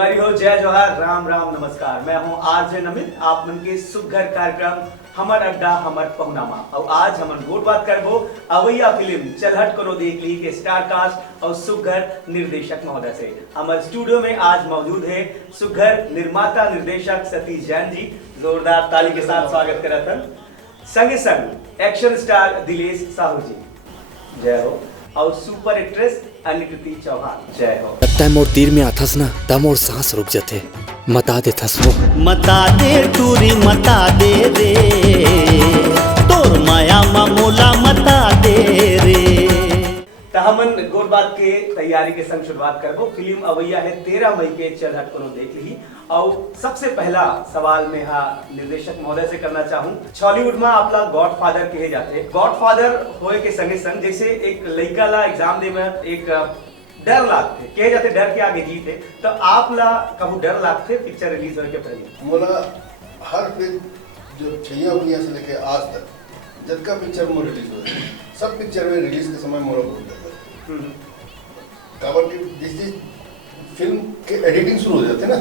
फुलवारी हो, जय जोहार, राम राम नमस्कार। मैं हूं आरजे नमित, आप मन के सुघर कार्यक्रम हमर अड्डा हमर पहुनामा। और आज हमन गोट बात करबो अवैया फिल्म चलहट कोनो देख ली के स्टार कास्ट और सुघर निर्देशक महोदय से। हमारे स्टूडियो में आज मौजूद है सुघर निर्माता निर्देशक सतीश जैन जी। जोरदार ताली के साथ स्वागत करत। संगे संग एक्शन स्टार दिलेश साहू जी, जय हो। और सुपर एक्ट्रेस अनिकृति चौहान, जय हो। तब मोर तीर में आथस ना, तब मोर सांस रुक जाते। मता दे थस वो, मता दे टूरी मता दे रे, तोर माया मोला मता दे रे। तो हमन गोट बात के तैयारी के संग शुरुआत करबो। फिल्म अवैया है 13 मई के चलहट कोनो देख ली। और सबसे पहला सवाल में निर्देशक महोदय से करना चाहूँ, हॉलीवुड में आप लोग गॉडफादर कहे जाते। गॉडफादर होए के संगे संग जैसे एक लड़का ला एग्जाम दे में एक डर लागते, कहे जाते डर के आगे जीत है। तो आप ला कबू डर लागते पिक्चर रिलीज होने के पहले? मोला हर फिल्म जो छैया हुई से लेके आज तक जब का पिक्चर में रिलीज हो सब पिक्चर में रिलीज के समय मोला बहुत डर काबर जिस फिल्म के एडिटिंग शुरू हो जाते ना,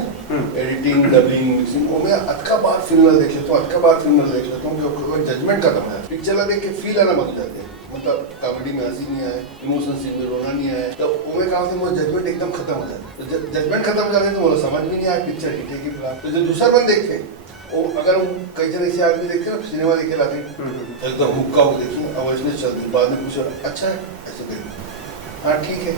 एडिटिंग डबिंग मिक्सिंग वो मैं अतका बार फिल्म देख लेता हूँ, अतका बार फिल्म देख लेता हूँ कि जजमेंट खत्म है। पिक्चर देख के फील आना बंद जाते हैं, मतलब कॉमेडी में हंसी नहीं आए, इमोशन सीन में रोना नहीं आए, तो वो में कहा वो जजमेंट एकदम खत्म हो जाता है। तो जजमेंट खत्म हो जाते हैं तो वो समझ भी नहीं आया पिक्चर हिट है कि फिलहाल। तो जो दूसरा बंद देखते वो अगर हम कई जन ऐसे आदमी देखते ना सिनेमा देखे लाते एकदम हुक्का हो देखे अब इसमें चलती बाद में कुछ अच्छा है ऐसे देख, हाँ ठीक है,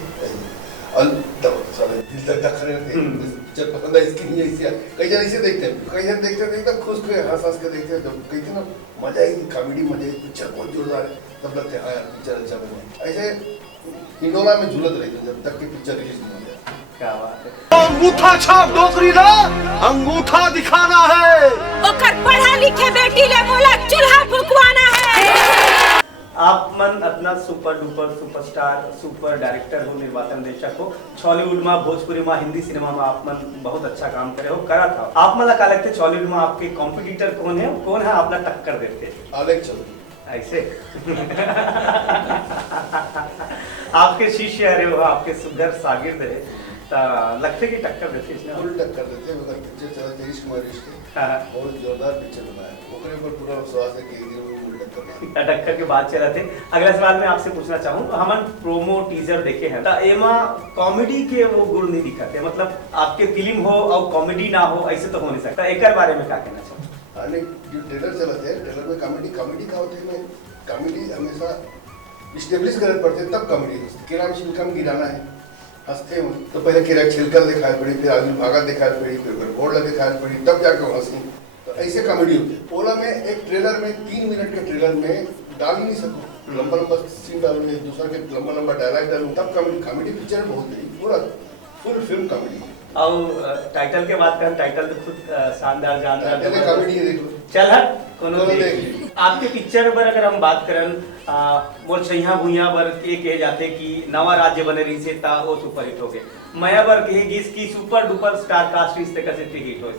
दिल तक खड़े रहते हैं पिक्चर पसंद है इसकी नहीं ऐसी। कई जन इसे देखते हैं, कई जन देखते हैं एकदम खुश के हंस हंस के देखते हैं। जब कही थी ना मजा आई, कॉमेडी मजा आई, पिक्चर बहुत जोरदार है, तब लगते हैं हाँ यार पिक्चर अच्छा बना। ऐसे हिंडोला में झूलत रहते हैं जब तक कि पिक्चर रिलीज नहीं हो जाए। क्या बात है। अंगूठा छाप नौकरी ना, अंगूठा दिखाना है। ओकर पढ़ा लिखे बेटी ले मोला चूल्हा फुकवाना है। आप मन अपना super duper superstar super director हो, निर्माता निर्देशक हो, हॉलीवुड में, भोजपुरी में, हिंदी सिनेमा में आप मन बहुत अच्छा काम करे हो, करा था। आप मन का लगते हॉलीवुड में आपके कॉम्पिटिटर कौन है आपला टक्कर देते? आलेख चौधरी ऐसे आपके शिष्य अरे हो, आपके सुघर शागिर्द है, लगते कि टक्कर देते इसने? फुल टक्कर देते हैं। पिक्चर चला तेईश कुमार बहुत जोरदार पिक्चर बनाया, ओकरे पर पूरा विश्वास है कि टक्कर के बाद चला थे। अगला सवाल मैं आपसे पूछना चाहूँ, तो हमन प्रोमो टीजर देखे हैं तो एमा कॉमेडी के वो गुण नहीं दिखते, मतलब आपके फिल्म हो और कॉमेडी ना हो ऐसे तो हो नहीं सकता। एक बारे में क्या कहना चाहूँ? जो ट्रेलर चला थे, ट्रेलर में कॉमेडी का होते हैं, कॉमेडी हमेशा स्टेब्लिश करना पड़ते तब कॉमेडी किराम छिलकम गिराना है, हंसते हैं तो पहले किरा छिलकल दिखाई पड़ी, फिर आदमी भागा दिखाई पड़ी, फिर बोर्ड दिखाई पड़ी, तब जाकर हंसी। तो ऐसे कॉमेडी होती है। ओला में एक ट्रेलर में 3 मिनट के ट्रेलर में डाल ही नहीं सकूँ, लंबा लंबा सीन डालूँ, दूसरा के लंबा लंबा डायलॉग डालूँ, तब कॉमेडी पिक्चर बहुत है, पूरा फुल फिल्म कॉमेडी। और टाइटल के बात करें, टाइटल तो खुद शानदार जानदार कॉमेडी है, देखो चलहट कोनो देख। आपके पिक्चर पर अगर हम बात करें मोर छैया भुइया बर के कहे जाते कि नवा राज्य बने रही से ता वो सुपरहिट हो गए, मया बर कहेगी इसकी सुपर डुपर स्टार कास्ट इस तरीके से हिट हो।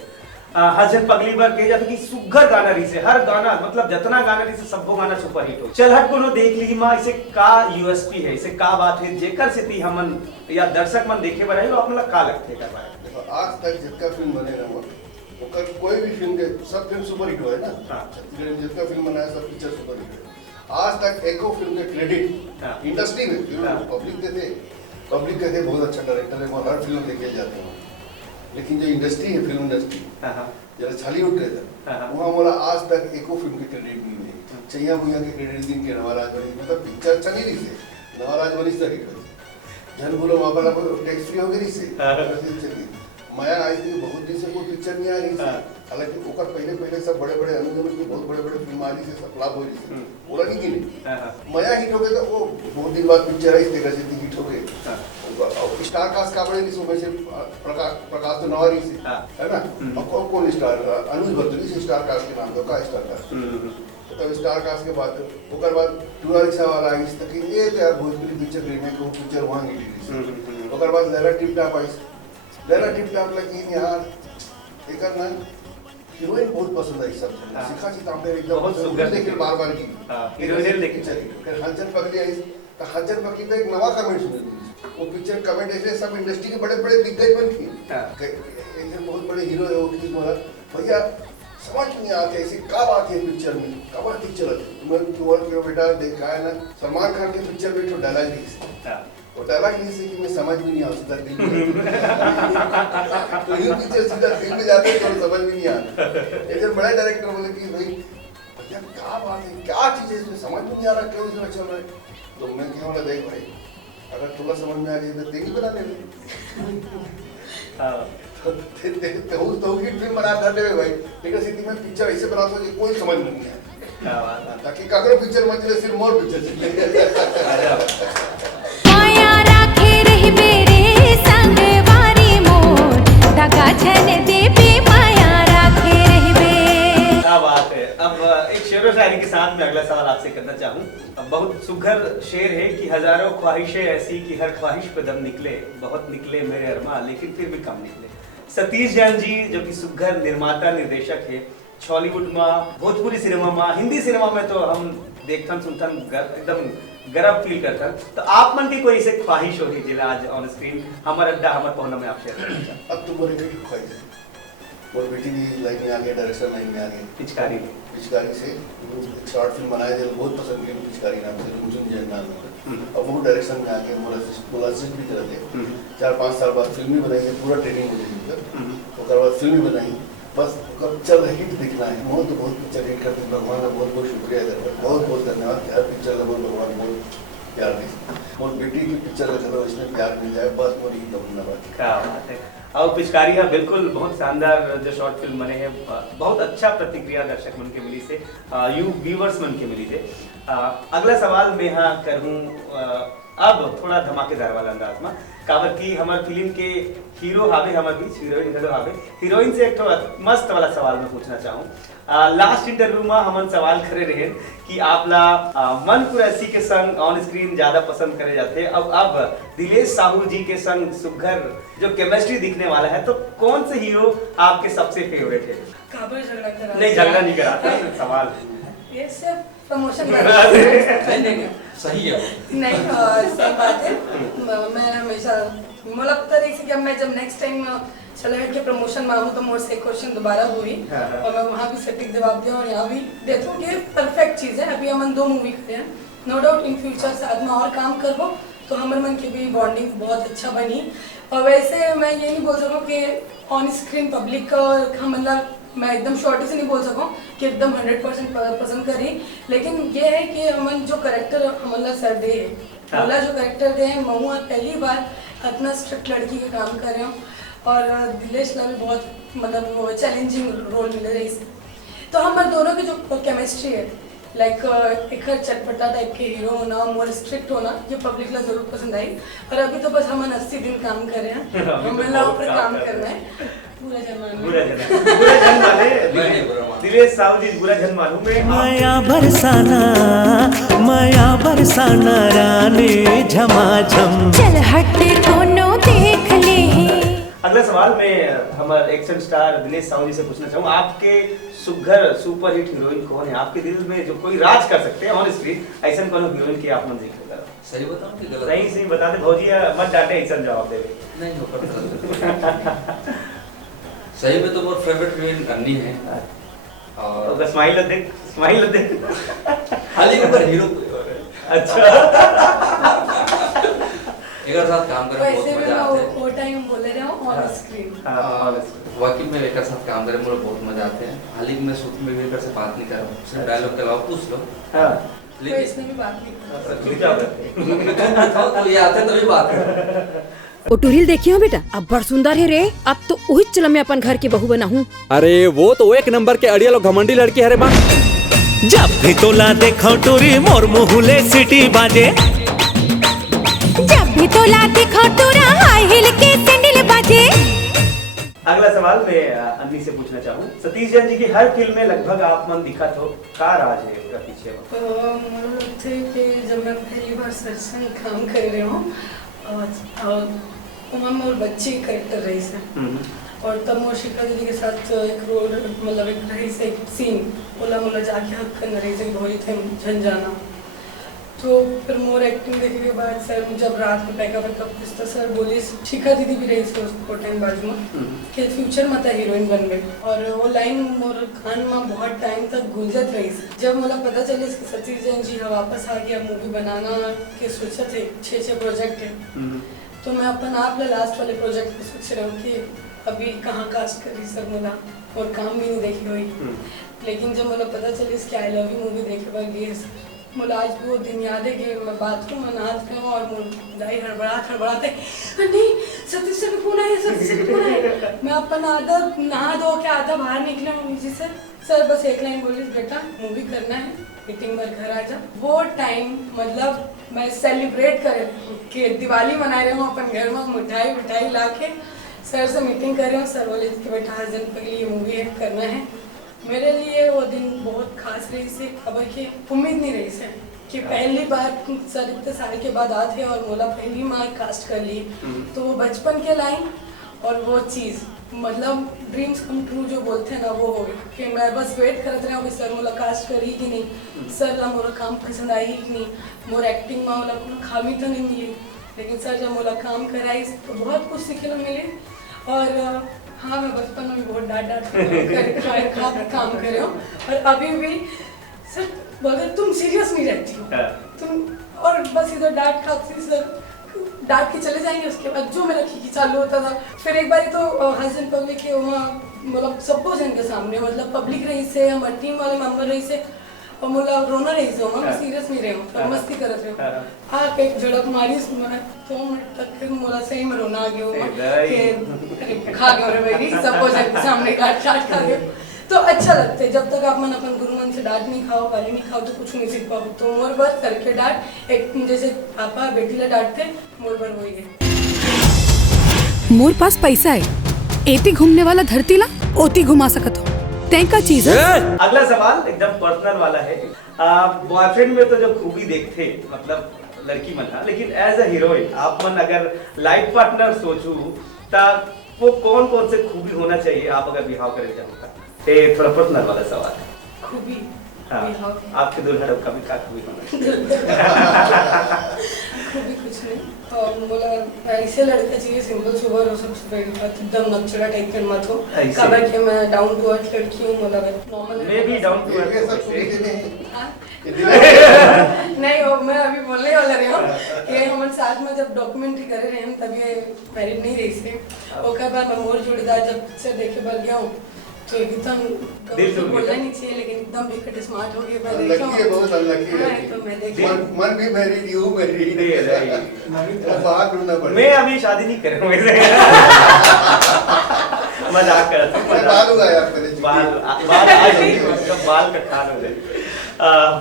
हसन पगली बार कहे जाते कि सुघर गाना रही से, हर गाना मतलब जितना गाना रही से सबको गाना सुपर हिट हो। चलहट कोनो देख ली मां, इसे का यूएसपी है, इसे का बात है जेकर से ती हमन या दर्शक मन देखे बनाई तो अपना का लगते कर पाए? देखो आज तक जितना फिल्म बने ना वो कोई भी फिल्म के सब फिल्म सुपर हिट हुआ है ना, छत्तीसगढ़ में जितना फिल्म बनाया सब पिक्चर सुपर हिट है। आज तक एको फिल्म के क्रेडिट इंडस्ट्री में पब्लिक कहते बहुत अच्छा डायरेक्टर है, वो हर फिल्म लेके जाते हैं, लेकिन जो इंडस्ट्री है फिल्म इंडस्ट्री जरा छालीवुड के वहाँ बोला आज तक एको फिल्म के क्रेडिट नहीं है। छैया भुइया के क्रेडिट दिन के नवाराज बनी, मतलब पिक्चर अच्छा नहीं रही से नवाराज बनी तक जन बोलो वहाँ पर टैक्स फ्री हो गई से माया आई थी, बहुत दिन से कोई पिक्चर नहीं आ रही थी। हालांकि ओकर पहले सब बड़े बड़े अनुजन के बहुत बड़े फिल्म आ रही से सब फ्लॉप हो रही थी, बोला नहीं कि नहीं माया हिट हो गई तो वो बहुत दिन बाद पिक्चर आई तेरा से हिट हो गई। स्टार कास्ट का बड़े नहीं से प्रकाश तो नवारी से है ना, और कौन स्टार अनुज भद्री से स्टार कास्ट के नाम दो का स्टार कास्ट, तो स्टार कास्ट के बाद ओकर बाद टूरा रिक्शा वाला आई तक ये यार भोजपुरी पिक्चर रीमेक वो पिक्चर वहाँ हिट। ओकर बाद लहरा टिप टाप आई, लहरा टिप टाप लगी यार एक ना हीरोइन बहुत पसंद आई सब, शिखा चिताम्बेर एकदम बहुत सुंदर देखिए बार की हीरोइन देखी फिर हंसन पगली आई तो 1000 बाकी तो एक नवा कमेंट सुने वो पिक्चर कमेंट ऐसे सब इंडस्ट्री के बड़े बड़े दिग्गज बन गए एक बहुत बड़े हीरो है वो किस बोला भैया समझ नहीं आते ऐसी क्या बात है पिक्चर में क्या बात पिक्चर मैं क्यों बेटा देखा है ना सलमान खान के पिक्चर में जो डायलॉग है वो डायलॉग नहीं से कि मैं समझ भी नहीं आता दिल में तो ये पिक्चर सीधा दिल में जाते तो समझ भी नहीं आता एक बड़ा डायरेक्टर बोले कि भाई भैया क्या बात है क्या चीज है इसमें समझ में नहीं आ रहा क्यों इतना चल रहा है तो मैं क्या बोला देख भाई अगर थोड़ा समझ में आ जाए तो देगी बना ले तो फिल्म बनाता थे भाई लेकिन सिटी में पिक्चर ऐसे बनाता हूँ कोई समझ में नहीं आया ताकि काकरो पिक्चर मत चले सिर्फ मोर पिक्चर चले माया राखे रही बेरे संग वारी मोर दगा छन देवी माया राखे रही बे। क्या बात है। अब एक शेर व शायरी के साथ में अगला सवाल आपसे करना चाहूँ। अब बहुत सुघर शेर है कि हजारों ख्वाहिशें ऐसी कि हर ख्वाहिश पे दम निकले, बहुत निकले मेरे अरमा लेकिन फिर भी कम निकले। सतीश जैन जी जो कि सुघर निर्माता निर्देशक है, बॉलीवुड में, भोजपुरी सिनेमा में, हिंदी सिनेमा में तो हम देखथन सुनथन एकदम गर्व फील करथन। तो आप मन की कोई ऐसे ख्वाहिश होगी जिला आज ऑन स्क्रीन हमर अड्डा हमर पहुना में आप शेयर करना चाहते। अब तो बोले बेटी ख्वाहिश है और बेटी भी लाइन में आ गया, डायरेक्शन लाइन में आ गई। पिचकारी से एक शॉर्ट फिल्म बनाया जो बहुत पसंद की पिचकारी नाम से मुझे जैन नाम है। अब वो डायरेक्शन में आके मोला असिस्ट भी करते 4-5 साल बाद फिल्म भी बनाई है, पूरा ट्रेनिंग हो गई उसके बाद फिल्म भी बनाई बस चल हिट दिखना है। बहुत तो बहुत पिक्चर हिट करते भगवान का बहुत बहुत शुक्रिया करते बहुत बहुत धन्यवाद। हर पिक्चर का बहुत भगवान बहुत प्यार दी और बेटी की पिक्चर का चलो इसमें प्यार मिल जाए बस मोर ही धन्यवाद। क्या बात है। और पिचकारी है बिल्कुल बहुत शानदार जो शॉर्ट फिल्म बने हैं, बहुत अच्छा प्रतिक्रिया दर्शक मन के मिली से, यू व्यूवर्स मन के मिली से। अगला सवाल मैं यहाँ करूँ अब थोड़ा धमाकेदार वाला अंदाज में काबर की हमार फिल्म के हीरो हावे हमार बीच हीरोइन घलो हावे। हीरोइन से एक तो मस्त वाला सवाल मैं पूछना चाहूँ। लास्ट इंटरव्यू में हमन सवाल करे रहे कि आपला मन कुरैसी के संग ऑन स्क्रीन ज्यादा पसंद करे जाते अब दिलेश साहू जी के संग सुघर जो केमिस्ट्री दिखने वाला है तो कौन से हीरो आपके सबसे फेवरेट है? काबर झगड़ा करा नहीं झगड़ा नहीं कराता सवाल ये सिर्फ प्रमोशन नहीं सही है नहीं सही बात है। मैं हमेशा मुझे पता रही थी कि मैं जब नेक्स्ट टाइम चलहट के प्रमोशन में आऊँ तो मुझसे क्वेश्चन दोबारा हुई और मैं वहाँ भी सटीक जवाब दिया और यहाँ भी देती हूँ कि परफेक्ट चीज़ है। अभी हम 2 मूवी करे हैं, नो डाउट इन फ्यूचर साथ में और काम करबो तो हमारे मन की भी बॉन्डिंग बहुत अच्छा बनी। और वैसे मैं ये नहीं बोल सकूँ कि ऑन स्क्रीन पब्लिक का मतलब मैं एकदम शॉर्ट से नहीं बोल सकूँ कि एकदम 100% पसंद करी, लेकिन ये है कि हमन जो करेक्टर हमला सर दे बोला जो करेक्टर दे महुआ पहली बार इतना स्ट्रिक्ट लड़की के काम कर रहे हो और दिलेश ला भी बहुत मतलब चैलेंजिंग रोल मिले रही से। तो हमारे दोनों की जो केमिस्ट्री है लाइक एक चटपटा टाइप के हीरो होना मोर स्ट्रिक्ट होना ये पब्लिक ला जरूर पसंद आई। और अभी तो बस हम 80 दिन काम कर रहे हैं, हमें ऊपर काम करना है। पूरा दिलेश साहू जी बुरा जन मालूम है। माया बरसाना रानी झमाझम चल हट कोनो देख ले। अगला सवाल मैं हमारे एक्शन स्टार दिलेश साहू जी से पूछना चाहूँ, आपके सुघर सुपर हिट हीरोइन कौन है आपके दिल में जो कोई राज कर सकते हैं ऑन स्क्रीन? ऐसा कौन हीरोइन की आप मन जिक्र करो? सही बताऊं कि गलत? सही बता दे भौजी, मत डांटे ऐसा जवाब दे। नहीं हो पता सही में तो मोर फेवरेट हीरोइन अन्नी है और तो स्माइल देख हाल ही में हीरो अच्छा एक साथ काम करने वैसे बहुत भी मजा मैं आता है। वो टाइम बोले रहा हूँ ऑन स्क्रीन वाकई में एक साथ काम करने में बहुत मजा आते हैं। हाल ही में शूट में भी से बात नहीं कर रहा हूँ, सिर्फ डायलॉग के अलावा पूछ लो तो इसमें भी बात नहीं तो ये आते तभी बात है। ओटोरियल देखियो बेटा, अब बड़ सुंदर है रे। अब तो वही चल मैं अपन घर की बहू बना हूँ। अरे वो तो एक नंबर के अड़ियल और घमंडी लड़की है रे बा। जब भी तोला देखो टूरी मोर मुहुले सिटी बाजे, जब भी तोला देखो टूरा हाई हिल के सैंडल बाजे। अगला सवाल मैं अन्नी से पूछना चाहूँ, सतीश जैन जी की हर फिल्म में लगभग आप मन दिखा तो का राज है उसका पीछे? मुझे थे कि जब मैं पहली बार सर संग काम कर रही हूँ और मोर बच्चे करेक्टर रही से और तब मोर शिखा दीदी के साथ एक रोल मतलब एक रही से एक सीन बोला मोला जाके हक करना रही से भोरी थे झन जाना तो फिर मोर एक्टिंग देखने के बाद सर जब रात में पैकअप तो सर बोले शिखा दीदी भी रही थी उसको टाइम बाजू में कि फ्यूचर में था हीरोइन बन गई और वो लाइन मोर खान में बहुत टाइम तक गुजरत रही थी। जब मुझे पता चले कि सतीश जैन जी वापस आ गया मूवी बनाना के सोचा थे 6 प्रोजेक्ट है तो मैं अपन आप लास्ट वाले प्रोजेक्ट पे सोच रहा हूँ कि अभी कहाँ कास्ट करी सर मुला और काम भी नहीं देखी हुई। लेकिन जब मुझे पता चले इसकी आई लव यू मूवी देखे बाद गए मुझे आज भी वो दिन याद है कि मैं बाथरूम में नहा के और मुझे हड़बड़ाते नहीं सतीश सर फोन आया सतीश सर फोन आया मैं अपन आधा नहा धो के आधा बाहर निकला मम्मी जी सर बस एक लाइन बोली बेटा मूवी करना है मीटिंग पर घर आ जा। वो टाइम मतलब मैं सेलिब्रेट करे कि दिवाली मना रहे हूँ अपन घर में मिठाई ला के सर से मीटिंग कर रहे हूँ। सर बोले कि बेटा आज दिन पहले ये मूवी एक्ट करना है। मेरे लिए वो दिन बहुत खास रही से खबर की उम्मीद नहीं रही से कि पहली बार सर इतने साल के बाद आते और मोला पहली मार कास्ट कर ली तो वो बचपन के लाइन और वो चीज़ मतलब ड्रीम्स कम ट्रू जो बोलते हैं ना वो हो गया कि मैं बस वेट करते रहा हूँ कि सर मोला कास्ट करी कि नहीं सर ला मोरा काम पसंद आई कि नहीं मोर एक्टिंग में मोला खामी तो नहीं मिली लेकिन सर जब मोला काम कराई तो बहुत कुछ सीखने मिले। और हाँ मैं बचपन में भी बहुत डांट काम कर रहे हो और अभी भी सर बोले तुम सीरियस नहीं रहती हो तुम और बस इधर डांट खाती सर डांट के चले जाएंगे उसके बाद जो मेरा खींची चालू होता था। फिर एक बार तो हसन पब्लिक के वहाँ मतलब सबको इनके सामने मतलब पब्लिक रही से हमारे टीम वाले मेंबर रही से और मोला रोना रही से मैं सीरियस नहीं रही हूँ मस्ती करते रहे आप एक झड़प मारी तो मिनट तक फिर मोला सही में रोना आ गया खा गया रे भाई सबको सामने काट खा गया तो अच्छा लगता है जब तक आप मन अपन गुरु मन से डांट नहीं खाओ गाली नहीं खाओ तो कुछ नहीं सीख पाओ। तो मोर बार करके डांट एक जैसे पापा बेटी ला डांटते मोर बार वही है। मोर पास पैसा है एती घूमने वाला धरती ला ओती घुमा सकत हो तय का चीज है। अगला सवाल एकदम पर्सनल वाला है। बॉयफ्रेंड में तो जो खूबी देखते मतलब लड़की मन लेकिन एज अ हीरोइन आप मन अगर लाइफ पार्टनर सोचू तब वो कौन कौन से खूबी होना चाहिए आप अगर बिहाव करे चाहूँगा ये थोड़ा पर्सनल वाला सवाल है। खूबी हाँ, आपके दुल्हन का भी क्या खूबी होना खूबी कुछ नहीं और बोला ऐसे लड़का चाहिए सिंपल सुबह और सबसे पहले बात एकदम नक्चड़ा टाइप के मत हो खबर कि मैं डाउन टू अर्थ लड़की हूँ बोला नॉर्मल मैं भी डाउन टू अर्थ नहीं हो मैं अभी बोलने वाला रही हूँ कि हमारे साथ में जब डॉक्यूमेंट्री करे रहे हैं तभी मैरिड नहीं रही से वो कब मैं मोर जोड़ीदार जब से देखे बन गया हूँ तो एकदम बोलना नहीं चाहिए लेकिन एकदम बिकट स्मार्ट हो गया मैं लकी है बहुत अनलकी है तो मैं देखी मन भी मैरिड यू मैरिड बाहर ढूंढना पड़ेगा। मैं अभी शादी नहीं कर रहा हूँ मजाक करता हूँ बाल उगाया पहले बाल कटान हो गए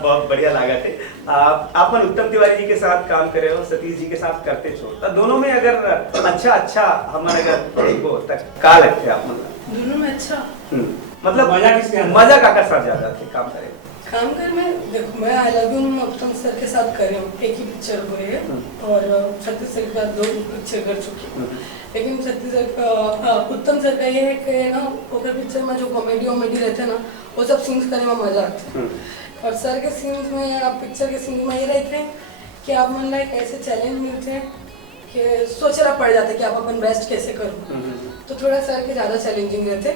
बहुत बढ़िया लगा थे। आप उत्तम तिवारी जी के साथ काम कर रहे हो सतीश जी के साथ करते छो तो दोनों में अगर अच्छा हमारे अगर देखो तक का लगते आप मतलब दोनों में अच्छा मतलब मजा का साथ ज्यादा थे काम करे काम कर मैं देखो मैं आई लव यू उत्तम सर के साथ कर रही हूँ एक ही पिक्चर हुए है और सतीश सर के साथ 2 पिक्चर कर चुकी हूँ लेकिन सतीश सर का उत्तम सर का ये है कि ना ओकर पिक्चर में जो कॉमेडी रहते हैं ना वो सब सीन्स करने में मजा आता है और सर के सीन्स में या पिक्चर के सीन्स में ये रहते हैं कि आप मन लाइक ऐसे चैलेंज मिलते हैं कि सोचना पड़ जाता है कि आप अपन बेस्ट कैसे करो तो थोड़ा सर के ज़्यादा चैलेंजिंग रहते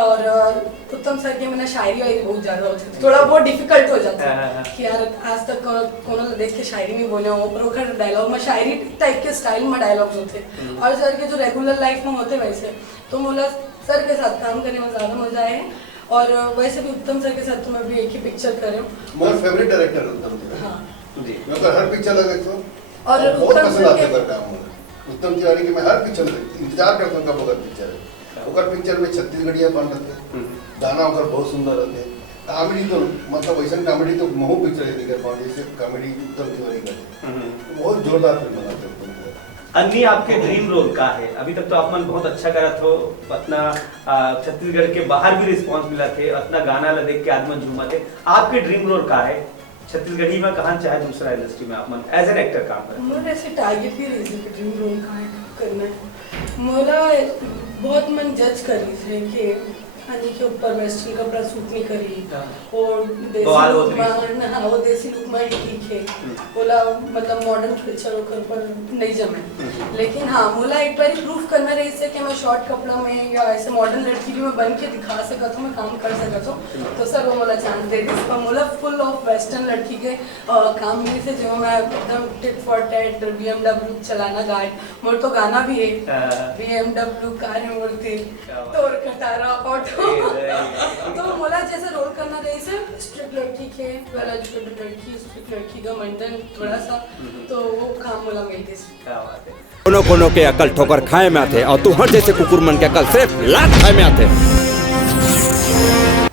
और उत्तम सर के मैंने शायरी वायरी बहुत ज़्यादा होती है थोड़ा बहुत डिफिकल्ट हो जाता है कि यार आज तक कोनो देख के शायरी नहीं बोले हो और डायलॉग में शायरी टाइप के स्टाइल में डायलॉग्स होते और सर के जो रेगुलर लाइफ में होते वैसे तो मोला सर के साथ काम करने में ज़्यादा मजा आया और वैसे भी उत्तम सर के साथ तो मैं भी एक ही पिक्चर कर रही हूँ। मोर फेवरेट डायरेक्टर उत्तम तिवारी हाँ जी मैं हर पिक्चर लगे तो और बहुत पसंद आते हैं काम उत्तम तिवारी की मैं हर पिक्चर इंतजार करता हूँ कब अगर पिक्चर है ओकर पिक्चर में छत्तीसगढ़िया बन रहते गाना ओकर बहुत सुंदर रहते कॉमेडी तो मतलब वैसा कॉमेडी तो महू पिक्चर नहीं कर पाऊँ जैसे कॉमेडी उत्तम तिवारी करते बहुत जोरदार फिल्म बनाते हैं। अन्नी आपके ड्रीम रोल का है अभी तक तो आप मन बहुत अच्छा करत हो अपना छत्तीसगढ़ के बाहर भी रिस्पांस मिला थे अपना गाना ला देख के आदमी झूमा थे आपके ड्रीम रोल का है छत्तीसगढ़ी में कहाँ चाहे दूसरा इंडस्ट्री में आप मन एज एन एक्टर काम करें मोर ऐसे टारगेट ही रही थी ड्रीम रोल कहाँ करना है मोरा बहुत मन जज कर रही थी कि खाने के ऊपर वेस्टर्न कपड़ा सूट नहीं करी और बवाल होत वो देसी लुक में ठीक है बोला मतलब मॉडर्न कल्चर होकर पर नहीं जमे लेकिन हाँ मोला एक बार प्रूफ करना रही से कि मैं शॉर्ट कपड़ा में या ऐसे मॉडर्न लड़की भी मैं बन के दिखा सकता हूँ मैं काम कर सकता हूँ तो सर वो मोला चांस दे दी पर मोला फुल ऑफ वेस्टर्न लड़की के काम में से जो मैं एकदम टिट फॉर टैट BMW चलाना गाड़ी मोर तो गाना भी है BMW कार है मोर थी तोर खटारा ऑटो तो मोला जैसे रोल करना रही से स्ट्रिक्ट लड़की के वेल एजुकेटेड लड़की स्ट्रिक्ट लड़की का मेंटेन थोड़ा सा तो वो काम मोला मिल गई कोनो कोनो के अकल ठोकर खाए में आते और तुहर जैसे कुकुर मन के अकल सिर्फ लात खाए में आते।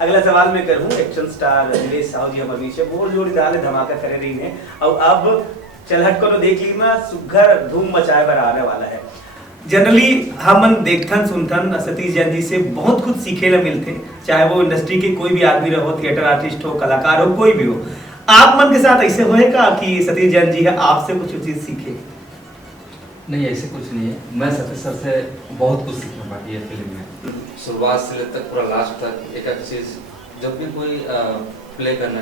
अगला सवाल मैं करूं एक्शन स्टार दिनेश साहू जी हमारे बीच बोल जोड़ी डाले धमाका करे रही ने और अब चलहट को देख ली मैं सुघर धूम मचाए पर आने वाला है। जनरली हमन देखथन सुनथन सतीश जैन जी से बहुत कुछ सीखे ला मिलते चाहे वो इंडस्ट्री के कोई भी आदमी रहो थिएटर आर्टिस्ट हो कलाकार हो कोई भी हो आप मन के साथ ऐसे होएगा कि सतीश जैन जी है आपसे कुछ चीज सीखे? नहीं ऐसे कुछ नहीं है मैं सतीश सर से बहुत कुछ सीखना बाकी है फिल्म में शुरुआत से लेकर तक पूरा लास्ट तक एक एक चीज जब भी कोई प्ले करना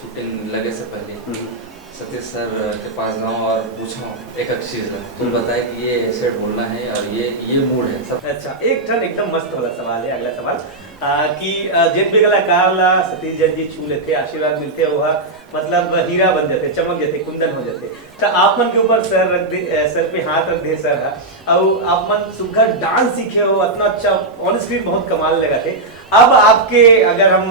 शूटिंग लगे से पहले सतीश सर के पास जाऊँ और पूछूं एक एक चीज तो बताए कि ये ऐसे बोलना है और ये मूड है सब। अच्छा एक टन एकदम मस्त वाला सवाल है अगला सवाल कि जिन भी कलाकार ला सतीश जैन जी छू लेते आशीर्वाद मिलते वह मतलब हीरा बन जाते चमक जाते कुंदन हो जाते तो आप मन के ऊपर सर रख दे सर पे हाथ रख दे सर और आप मन सुघर डांस सीखे हो इतना अच्छा ऑन स्क्रीन बहुत कमाल लगा थे। अब आपके अगर हम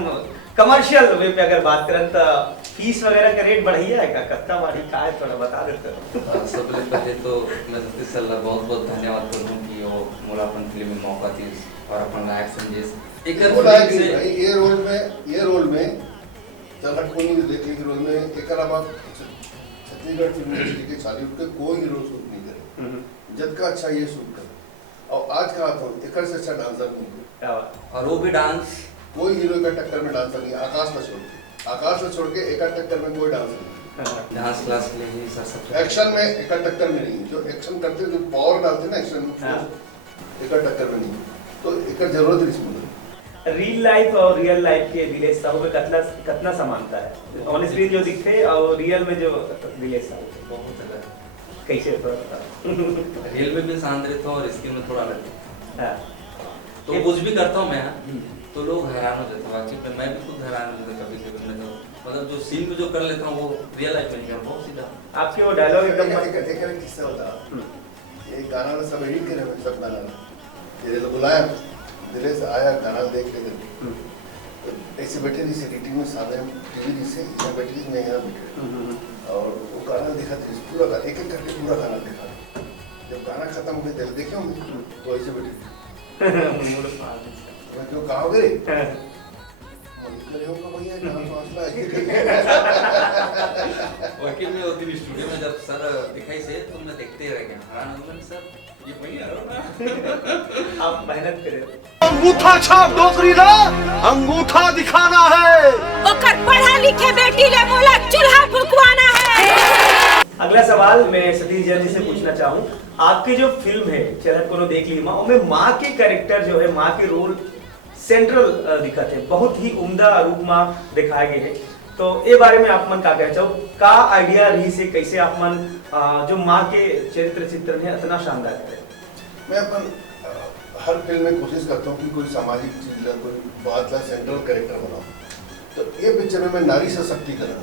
कमर्शियल वे पे अगर बात करें तो फीस वगैरह का रेट बढ़िया है क्या कत्ता वाली का है थोड़ा बता देते हो। सबसे पहले तो मैं सतीश सर का बहुत बहुत धन्यवाद करूँ कि वो मोला अपन फिल्म में मौका दी और अपन लायक समझे ये रोल में चलहट को नहीं देखने के रोल में एक अलावा छत्तीसगढ़ फिल्म इंडस्ट्री के चाली के कोई हीरो शूट नहीं करे जद का अच्छा ये शूट करे और आज का तो एक से अच्छा डांसर नहीं और वो भी डांस कोई हीरो का टक्कर में डांसर नहीं आकाश को छोड़ के एक टक्कर में कोई डांसर नहीं डांस क्लास के लिए ही सर एक्शन में एक टक्कर में नहीं जो एक्शन करते जो पावर डालते ना एक्शन में एक टक्कर में नहीं तो एक जरूरत नहीं रियल लाइफ और रियल लाइफ के दिनेश साहू में कितना समानता है ऑन स्क्रीन जो दिखते और रियल में जो दिनेश साहू बहुत अलग कैसे रियल में भी शांत रहता हूँ और स्क्रीन में थोड़ा अलग है तो कुछ भी करता हूँ मैं तो लोग हैरान हो जाते हैं बाकी मैं भी खुद हैरान हो जाता कभी कभी मैं मतलब जो सीन में जो कर लेता हूँ वो रियल लाइफ में नहीं कर बहुत सीधा आपके वो डायलॉग एकदम किससे होता ये गाना में सब एडिट करे सब गाना ये लोग बुलाया दिल्ली से आया गाना देख के ऐसे बैठे जैसे एडिटिंग में सामने हम टीवी जैसे यहाँ बैठे थे मैं यहाँ बैठे और वो गाना देखा था पूरा गाना एक एक करके पूरा गाना देखा जब गाना खत्म हो गया देखे होंगे तो ऐसे बैठे क्यों कहा गए वकील में होती स्टूडियो में जब सर दिखाई से तो मैं देखते रह गया हैरान हो गया सर ये वही आ रहा आप मेहनत करें अंगूठा छाप नौकरी ना अंगूठा दिखाना है ओकर पढ़ा लिखे बेटी ले मोला चूल्हा फुकवाना है। अगला सवाल मैं सतीश जैन जी से पूछना चाहूँ आपकी जो फिल्म है चलहट को देख ली माँ उसमें माँ के कैरेक्टर जो है माँ के रोल सेंट्रल दिखते हैं बहुत ही उम्दा रूप में दिखाए गए हैं तो ये बारे में आप मन का कहना चाहो का आइडिया रही से कैसे आप मन जो माँ के चरित्र चित्रण है इतना शानदार है। मैं अपन हर फिल्म में कोशिश करता हूँ कि कोई सामाजिक चीज ला कोई बात ला सेंट्रल कैरेक्टर बनाऊँ तो ये पिक्चर में मैं नारी सशक्तिकरण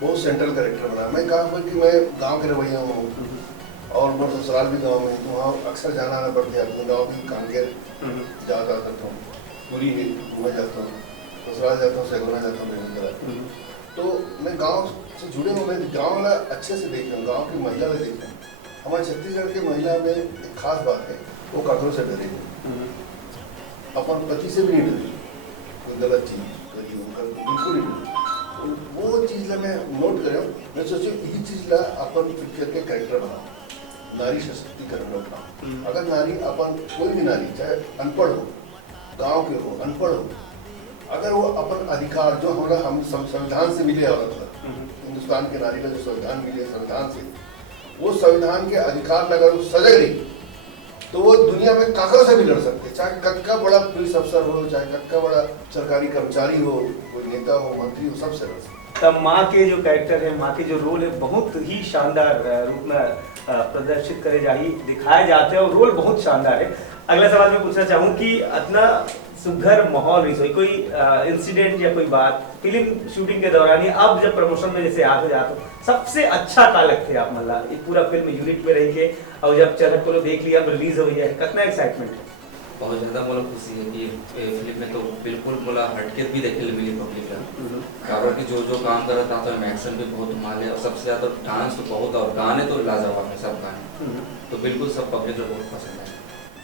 बहुत सेंट्रल कैरेक्टर बना मैं कहा कि मैं गाँव के रवैया हूँ और मेरा ससुराल भी गाँव में तो वहाँ अक्सर जाना आना पड़ता है अपने गाँव भी कांगेर जाता करता हूँ पूरी घूमे जाता हूँ ससुराल जाता हूँ सैगुना जाता हूँ तो मैं गांव से जुड़े हुए मैं गांव वाला अच्छे से देख रहा हूँ गांव की महिला में देख रहा हूँ हमारे छत्तीसगढ़ की महिला में एक खास बात है वो कठोर से डरेगी अपन पति से भी नहीं डरेगी कोई गलत चीज करी बिल्कुल नहीं डरेगी वो चीज़ ला मैं नोट कर मैं सोचो ये चीज़ ला अपन पिक्चर के कैरेक्टर बनाओ नारी सशक्तिकरण बनाओ अगर नारी अपन कोई भी नारी चाहे अनपढ़ हो गांव के हो अनपढ़ हो अगर वो अपन अधिकार जो हमारा हम संविधान से मिले औरत हिंदुस्तान के नारी का जो संविधान मिले संविधान से वो संविधान के अधिकार अगर वो सजग रही तो वो दुनिया में काकरों से भी लड़ सकते हैं, चाहे कक्का बड़ा पुलिस अफसर हो, चाहे कक्का बड़ा सरकारी कर्मचारी हो, कोई नेता हो, मंत्री हो, सबसे लड़ सकते हैं। तब माँ के जो कैरेक्टर है, माँ के जो रोल है, बहुत ही शानदार रूप में प्रदर्शित करे जाही दिखाए जाते हैं और रोल बहुत शानदार है। अगला सवाल मैं पूछना चाहूँ कि इतना सुघर माहौल रही कोई इंसिडेंट या कोई बात फिल्म शूटिंग के दौरान या अब जब प्रमोशन में जैसे आ जाते हो सबसे अच्छा का लगते आप मतलब एक पूरा फिल्म यूनिट में रह के और जब चलत को देख लिया रिलीज हो गया है कितना एक्साइटमेंट है? बहुत ज़्यादा मोला खुशी है कि फिल्म में तो बिल्कुल मोला हटके भी देखे मिली पब्लिक का, कारण कि जो काम कर रहा था तो एक्शन भी बहुत माल है और सबसे ज़्यादा डांस तो बहुत और गाने तो लाजवाब है, सब गाने तो बिल्कुल सब पब्लिक को बहुत पसंद है,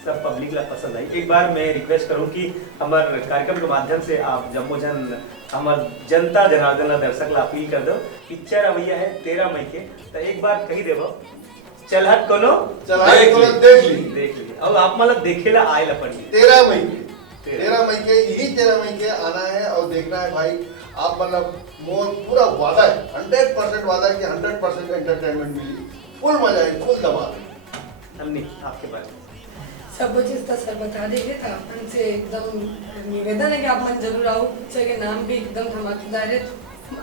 सब पब्लिक ला पसंद आई। एक बार मैं रिक्वेस्ट करूं कि हमारे कार्यक्रम के माध्यम से आप जम्मो जन हमार जनता जनार्दन ला दर्शक ला अपील कर दो पिक्चर अवैया है 13 मई के तो एक बार कही देबो चलहट कोनो देख ली अब आप मतलब देखेला आएला पड़ी 13 मई के यही 13 मई के आना है और देखना है भाई। आप मतलब मोर पूरा वादा है 100% वादा है कि 100% एंटरटेनमेंट मिली, फुल मजा है, फुल धमाल है। अन्नी आपके बारे में सब चीज तो सर बता देंगे था अपन से एकदम निवेदन है कि आप मन जरूर आओ। पिक्चर के नाम भी एकदम धमाकेदार है,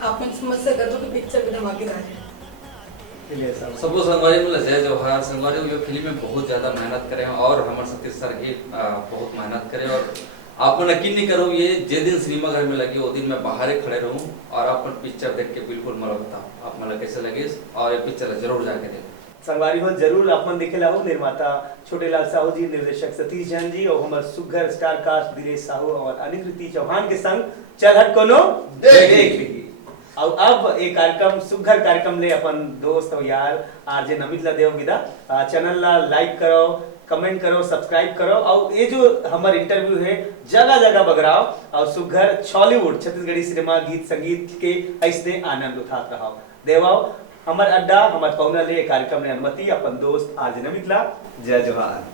आप मन समझ सकते हो कि पिक्चर भी धमाकेदार है। सबको संगवारी में जय जवाहर संगवारी ये फिल्म में बहुत ज्यादा मेहनत करें और हमारे सतीश सर की बहुत मेहनत करें और आपको यकीन नहीं करो ये जे दिन सिनेमा घर में लगी वो दिन मैं बाहर ही खड़े रहूं और आप पिक्चर देख के बिल्कुल मला बताओ आप मला कैसे लगे और ये पिक्चर जरूर जाके देखो। संगवारी हो जरूर अपन देखे लाओ निर्माता छोटेलाल साहू जी, निर्देशक सतीश जैन जी और हमारे सुघर स्टार कास्ट दिनेश साहू और अनिकृति चौहान के संग चलहट कोनो देख ली। और अब एक कार्यक्रम सुघर कार्यक्रम ले अपन दोस्त और यार आरजे नमित ला देव विदा। चैनल ला लाइक करो, कमेंट करो, सब्सक्राइब करो और ये जो हमारे इंटरव्यू है जगह जगह बगराओ और सुघर छॉलीवुड छत्तीसगढ़ी सिनेमा गीत संगीत के ऐसे आनंद उठाते रहो। देवाओ हमार अड्डा हमार पौना ले कार्यक्रम ने अनुमति अपन दोस्त आरजे नमित ला। जय जोहार।